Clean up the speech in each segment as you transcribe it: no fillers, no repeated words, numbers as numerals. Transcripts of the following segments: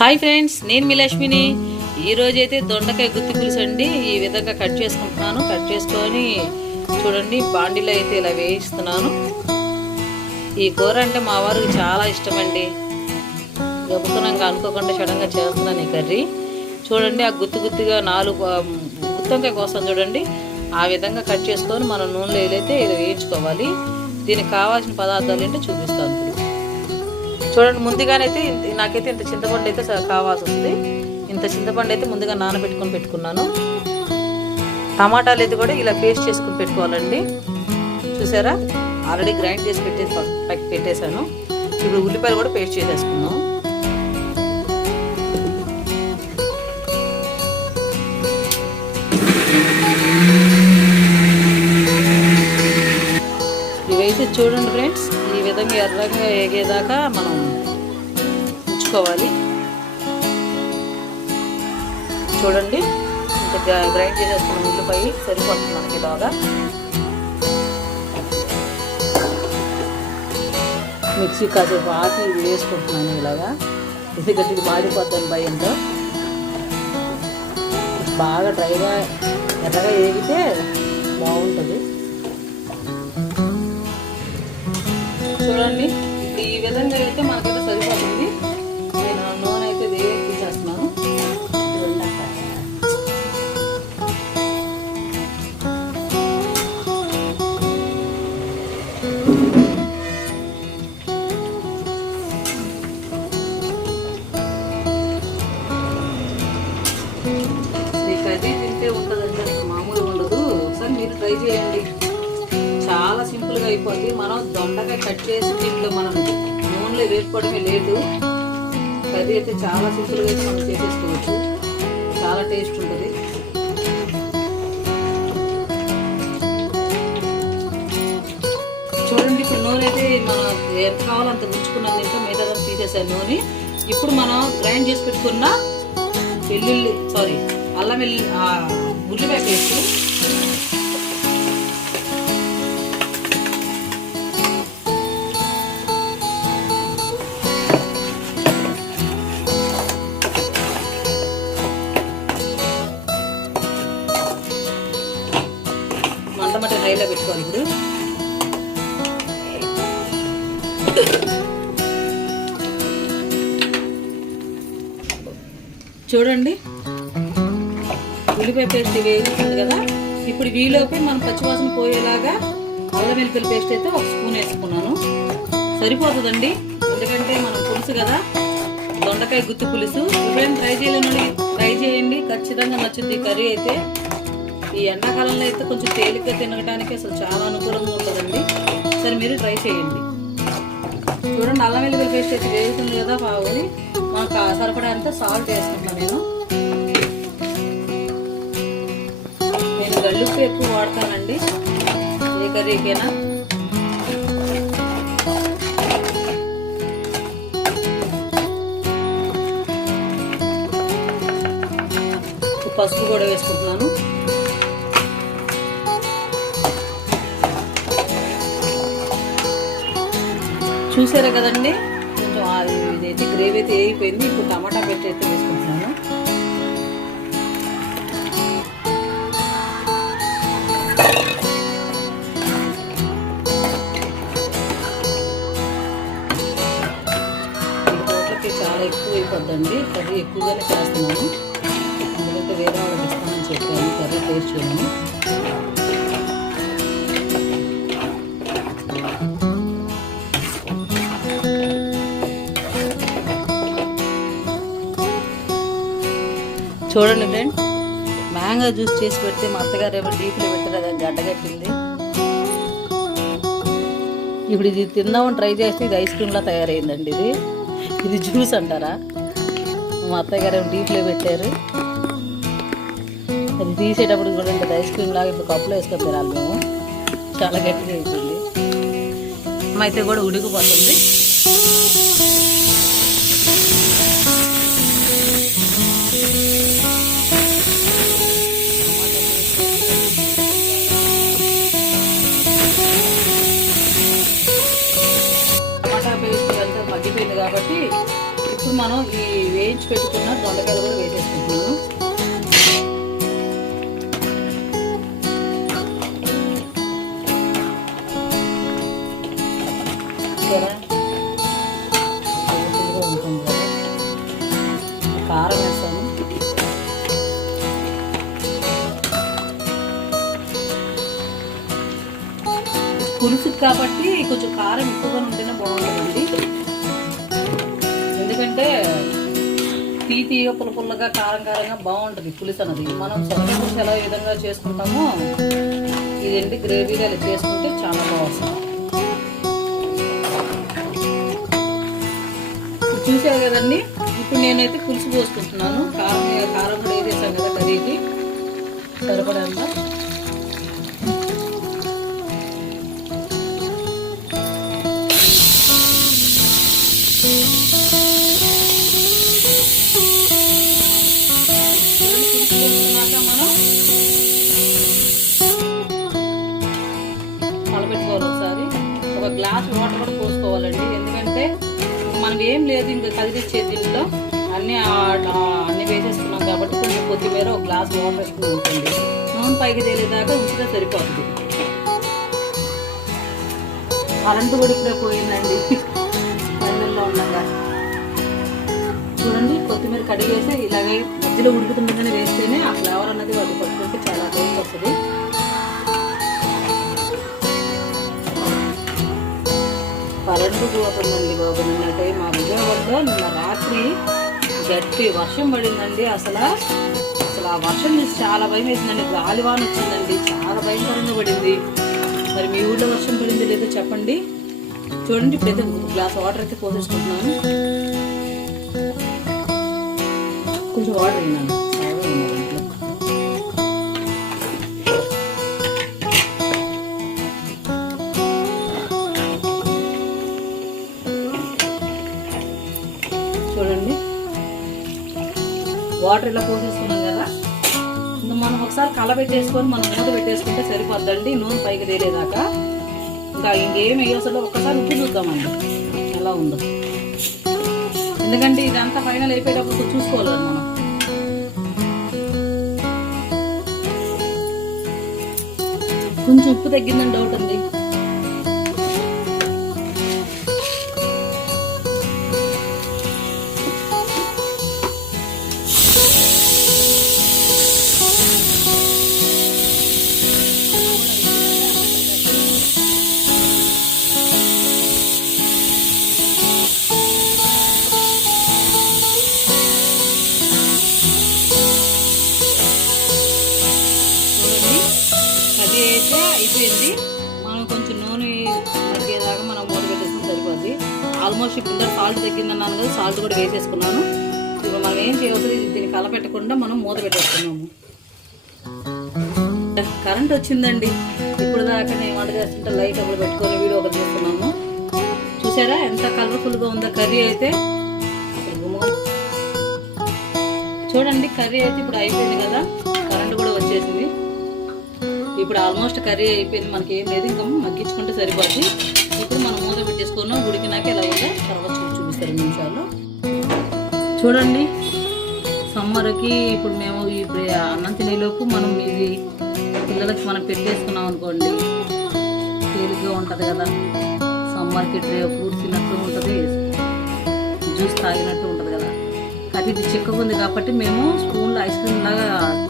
Hi friends, నేను మీ లక్ష్మిని. ఈరోజైతే దొండకాయ గుత్తి పులుసు అండి. ఈ విధంగా కట్ చేసుకుంటున్నాను. కట్ చేసుకొని చూడండి, బాండీలో అయితే ఇలా వేయిస్తున్నాను. ఈ కూర అంటే మా వారికి చాలా ఇష్టం అండి. గబుకనంగా అనుకోకుండా సడన్గా చేస్తున్నాను ఈ కర్రీ. చూడండి, ఆ గుత్తిగా 4 గుత్తొంకాయ కోసం చూడండి, ఆ విధంగా కట్ చేసుకొని మనం నూనెలో వేలైతే ఇది వేయించుకోవాలి. దీనికి కావాల్సిన పదార్థాలు ఏంటో చూపిస్తాను ఇప్పుడు. చూడండి, ముందుగానైతే నాకైతే ఇంత చింతపండు అయితే కావాల్సి వస్తుంది. ఇంత చింతపండు అయితే ముందుగా నానబెట్టుకొని పెట్టుకున్నాను. టమాటాలు అయితే కూడా ఇలా పేస్ట్ చేసుకుని పెట్టుకోవాలండి. చూసారా, ఆల్రెడీ గ్రైండ్ చేసి పెట్టేశాను. ఇప్పుడు ఉల్లిపాయలు కూడా పేస్ట్ చేసేసుకున్నాం. ఇవైతే చూడండి ఫ్రెండ్స్, ఈ విధంగా ఎర్రగా వేగేదాకా మనం ఉంచుకోవాలి. చూడండి, ఇంత గ్రైండ్ చేసేసుకున్న ఉల్లిపాయ సరిపోతుంది మనకి. బాగా మిక్సీ కాసేపు ఆకి ఇది వేసుకుంటున్నాను ఇలాగా. ఎందుకంటే ఇది మాడిపోద్దని భయంతో. బాగా డ్రైగా ఎర్రగా వేగితే బాగుంటుంది. చూడండి, ఈ విధంగా అయితే మనకైతే సరిపోతుంది. నేను నూనె అయితే తీసేస్తున్నాను. ఈ కర్రీ తింటే ఉంటుందంటే అసలు మామూలుగా ఉండదు. ఒకసారి మీరు ట్రై చేయండి. చాలా సింపుల్గా అయిపోద్ది. మనం దొండకాయ కట్ చేసి దీంట్లో మనం నూనెలో వేసుకోవడమే లేదు. కర్రీ అయితే చాలా సింపుల్గా అయితే మనం చేసేసుకోవచ్చు. చాలా టేస్ట్ ఉంటుంది. చూడండి, ఇప్పుడు నూనె అయితే మనం ఎంత కావాలో అంత ఉంచుకున్నాం. దీంట్లో మిగతా తీసేసాను నూనె. ఇప్పుడు మనం గ్రైండ్ చేసి పెట్టుకున్న అల్లం ఉల్లిపాయ పేస్ట్ మంటమట హైలో పెట్టుకోవాలి. ఇప్పుడు చూడండి, ఉల్లిపాయ పేస్ట్ వేస్తుంది కదా. ఇప్పుడు వీలోపే మనం పచ్చివాసన పోయేలాగా అల్లం వెల్లుల్లి పేస్ట్ అయితే 1 స్పూన్ వేసుకున్నాను. సరిపోతుందండి, ఎందుకంటే మనం పులుసు కదా, దొండకాయ గుత్తి పులుసు. ఎప్పుడైనా ట్రై చేయండి, ఖచ్చితంగా నచ్చుద్ది. కర్రీ అయితే ఈ ఎండాకాలంలో అయితే కొంచెం తేలిగ్గా తినడానికి అసలు చాలా అనుకూలంగా ఉంటుందండి. సరే, మీరు ట్రై చేయండి. చూడండి, అల్లం వెల్లుల్లి పేస్ట్ అయితే వేగుతుంది కదా. బాగుంది. మాకు సరిపడంత సాల్ట్ వేసుకుంటాను. నేను గల్లుప్పు ఎక్కువ వాడతానండి ఏ కర్రీకైనా. పసుపు కూడా వేసుకుంటున్నాను. చూసారా కదండి, కొంచెం ఇదైతే గ్రేవీ అయితే వేగిపోయింది. ఇప్పుడు టమాటా పెట్టి అయితే వేసుకుంటున్నాను. ఈ చాలా ఎక్కువ అయిపోద్దండి. కర్రీ ఎక్కువగానే చేస్తున్నాను, ఎందుకంటే వేరే వాళ్ళకి ఇస్తామని చెప్పాను కర్రీ టేస్ట్ చేయమని. చూడండి ఫ్రెండ్, మ్యాంగో జ్యూస్ చేసి పెడితే మా అత్తగారు ఏమో డీప్లో పెట్టారు, అది గడ్డగట్టింది. ఇప్పుడు ఇది తిందామని ట్రై చేస్తే ఇది ఐస్ క్రీమ్లా తయారైందండి. ఇది జ్యూస్ అంటారా? మా అత్తయ్య గారు ఏమో డీప్లో పెట్టారు. అది తీసేటప్పుడు కూడా ఉంటుంది ఐస్ క్రీమ్ లాగా. ఇప్పుడు కప్పులో వేసుకొని తినాలి మేము. చాలా గట్టిగా అయిపోయింది. అమ్మ అయితే కూడా ఉడికిపోతుంది. టమాటా పేస్ట్ అంతా మగ్గిపోయింది కాబట్టి ఇప్పుడు మనం ఈ వేయించి పెట్టుకున్న దొండకాయలు కూడా వేసేసుకుంటున్నాను. కారం వేస్తాను. పులుసు కాబట్టి కొంచెం కారం ఎక్కువగా ఉంటేనే బాగుంటుందండి. ఎందుకంటే తీయగా పుల్లగా కారంగా బాగుంటుంది పులుసు అన్నది. మనం సొరకాయ పులుసు ఎలా విధంగా చేసుకుంటామో ఇదేంటి గ్రేవీగా ఇలా చేసుకుంటే చాలా బాగుంటుంది. చూసారు కదండి. ఇప్పుడు నేనైతే పులుసు పోసుకుంటున్నాను. కారం కూడా వేసేసాను కదా కర్రీకి సరిపడంతా. మనం కలపెట్టుకోవాలి. ఒకసారి ఒక గ్లాస్ వాటర్ కూడా పోసుకోవాలండి. ఎందుకంటే మనం ఏం లేదు ఇంకా కదిలిచ్చే దీంట్లో అన్నీ వేసేసుకున్నాం కాబట్టి కొంచెం కొత్తిమీర ఒక గ్లాస్ వాటర్ వేసుకుని ఉంటుంది. నూనె పైకి తేలేదాకా ఉంచితే సరిపోతుంది. కరెంటు కూడా ఇప్పుడే పోయిందండి పల్లెల్లో ఉండగా. చూడండి కొత్తిమీర కడిగేసి ఇలాగే మధ్యలో ఉడుకుతుండగానే వేస్తేనే ఆ ఫ్లేవర్ అన్నది వాటి పట్టుకుంటే చాలా టేస్ట్ వస్తుంది. కరెంటు పోతుందండి బాబు. నిన్నటే మా విజయవాడలో నిన్న రాత్రి గట్టి వర్షం పడిందండి. అసలు ఆ వర్షం చూసి చాలా భయం వేసిందండి. గాలివాన వచ్చిందండి, చాలా భయంకరంగా పడింది. మరి మీ ఊళ్ళో వర్షం పడింది లేదో చెప్పండి. చూడండి ఇప్పుడైతే గ్లాస్ వాటర్ అయితే పోసేసుకుంటున్నాను. కొంచెం వాటర్ అయినాను. చూడండి వాటర్ ఇలా పోసేసుకున్నాం కదా. ఇంకా మనం ఒకసారి కలబెట్టేసుకొని మనం మూత పెట్టేసుకుంటే సరిపోద్దండి నూనె పైకి తేలేదాకా. ఇంకా ఇంకేం వేయసలో ఒక్కసారి ఉప్పు చూద్దామండి ఎలా ఉందో. ఎందుకంటే ఇదంతా ఫైనల్ అయిపోయేటప్పుడు చూసుకోవాలి కదా మనం. కొంచెం ఉప్పు తగ్గిందని డౌట్ ఉంది. అయితే అయిపోయింది. మనం కొంచెం నూనె తగ్గేదాకా మనం మూత పెట్టేసుకుని సరిపోద్ది. ఆల్మోస్ట్ ఇప్పుడు సాల్ట్ తగ్గిందన్నాను కదా, సాల్ట్ కూడా వేసేసుకున్నాను. ఇప్పుడు మనం ఏం చేయవలసి దీన్ని కలపెట్టకుండా మనం మూత పెట్టేసుకున్నాము. కరెంట్ వచ్చిందండి. ఇప్పుడు దాకా నేను వంట చేస్తుంటే లైట్ ఒకటి పెట్టుకొని వీడియో ఒకటి చేస్తున్నాము. చూసారా ఎంత కలర్ఫుల్గా ఉందో కర్రీ అయితే. చూడండి కర్రీ అయితే ఇప్పుడు అయిపోయింది కదా, కరెంట్ కూడా వచ్చేసింది. ఇప్పుడు ఆల్మోస్ట్ కర్రీ అయిపోయింది. మనకి ఏం లేదు, ఇంకా మగ్గించుకుంటే సరిపోద్ది. ఇప్పుడు మనం మూత పెట్టేసుకున్నాం. ఉడికినాక ఎలా ఉందో తర్వాత చూపిస్తారు 2 నిమిషాల్లో. చూడండి సమ్మర్కి ఇప్పుడు మేము ఇప్పుడు అన్నం తినేలోపు మనం ఇది పిల్లలకి మనం పెట్టేసుకున్నాం అనుకోండి, తేలిగ్గా ఉంటుంది కదా. సమ్మర్కి ఫ్రూట్స్ తిన్నట్టు ఉంటుంది, జ్యూస్ తాగినట్టు ఉంటుంది కదా. అది ఇది చిక్కగా ఉంది కాబట్టి మేము స్పూన్లో ఐస్ క్రీమ్ లాగా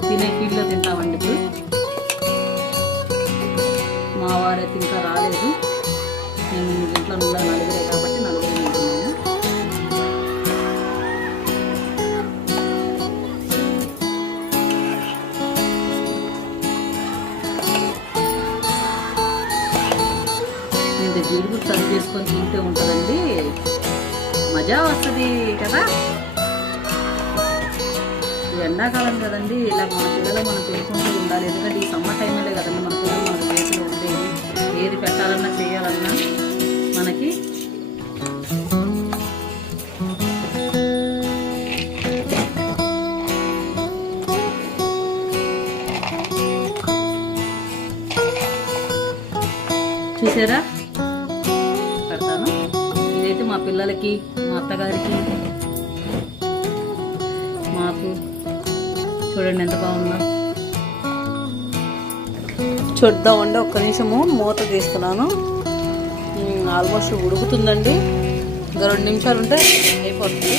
తినే ఫీల్డ్లో తింటామండి. ఇప్పుడు మా వారైతే ఇంకా రాలేదు. నేను ఇంట్లో నలుగురే కాబట్టి నలుగురే తింటున్నాము. ఇంత జీడిగుడ్డు సర్వ్ చేసుకొని తింటే ఉంటుందండి, మజా వస్తుంది కదా. ఎండాకాలం కదండి, ఇలా మన పిల్లలు మనం పెట్టుకుంటూ ఉండాలి. ఎందుకంటే ఈ సమ్మర్ టైంలో కదండి మన పిల్లలు మన చేతిలో ఉండేది. ఏది పెట్టాలన్నా చేయాలన్నా మనకి చూసారా పెడతాను. ఇదైతే మా పిల్లలకి, మా అత్తగారికి, చూడండి ఎంత బాగుందో. చూద్దామండి, ఒక్క నిమిషము మూత తీస్తున్నాను. ఆల్మోస్ట్ ఉడుకుతుందండి. ఇంకా 2 నిమిషాలు ఉంటే అయిపోతుంది.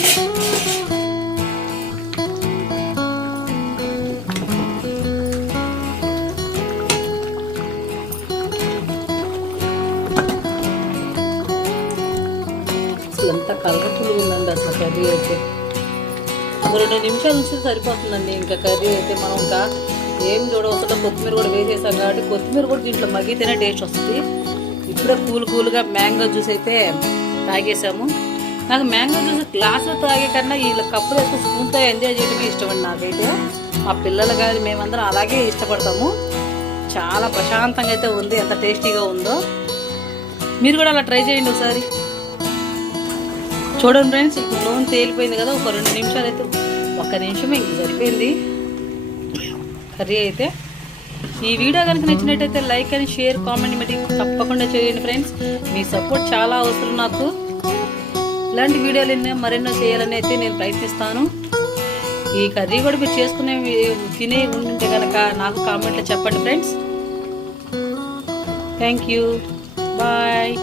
అసలు ఎంత కలర్ఫుల్గా ఉందండి అసలు కర్రీ అయితే. 2 నిమిషాల నుంచి సరిపోతుందండి. ఇంకా కర్రీ అయితే మనం ఇంకా ఏం చూడవసరం, కొత్తిమీర కూడా వేసేసాం కాబట్టి కొత్తిమీర కూడా దీంట్లో మగ్గితేనే టేస్ట్ వస్తుంది. ఇప్పుడే కూల్గా మ్యాంగో జ్యూస్ అయితే తాగేసాము. నాకు మ్యాంగో జ్యూస్ గ్లాసులో తాగే కన్నా వీళ్ళ కప్పులు వేసుకుని స్పూన్తో ఎంజాయ్ చేయడమే ఇష్టమండి నాకైతే. మా పిల్లలు కానీ మేమందరం అలాగే ఇష్టపడతాము. చాలా ప్రశాంతంగా అయితే ఉంది, ఎంత టేస్టీగా ఉందో. మీరు కూడా అలా ట్రై చేయండి ఒకసారి. చూడండి ఫ్రెండ్స్, ఇప్పుడు నూనె తేలిపోయింది కదా. ఒక 2 నిమిషాలు అయితే, 1 నిమిషమే ఇంక సరిపోయింది కర్రీ అయితే. ఈ వీడియో కనుక నచ్చినట్టయితే లైక్ అండ్ షేర్ కామెంట్ మట్టి తప్పకుండా చేయండి ఫ్రెండ్స్. మీ సపోర్ట్ చాలా అవసరం నాకు. ఇలాంటి వీడియోలు మరెన్నో చేయాలని అయితే నేను ప్రయత్నిస్తాను. ఈ కర్రీ కూడా మీరు చేసుకునే తినే ఉంటే కనుక నాకు కామెంట్లో చెప్పండి ఫ్రెండ్స్. Thank you, bye.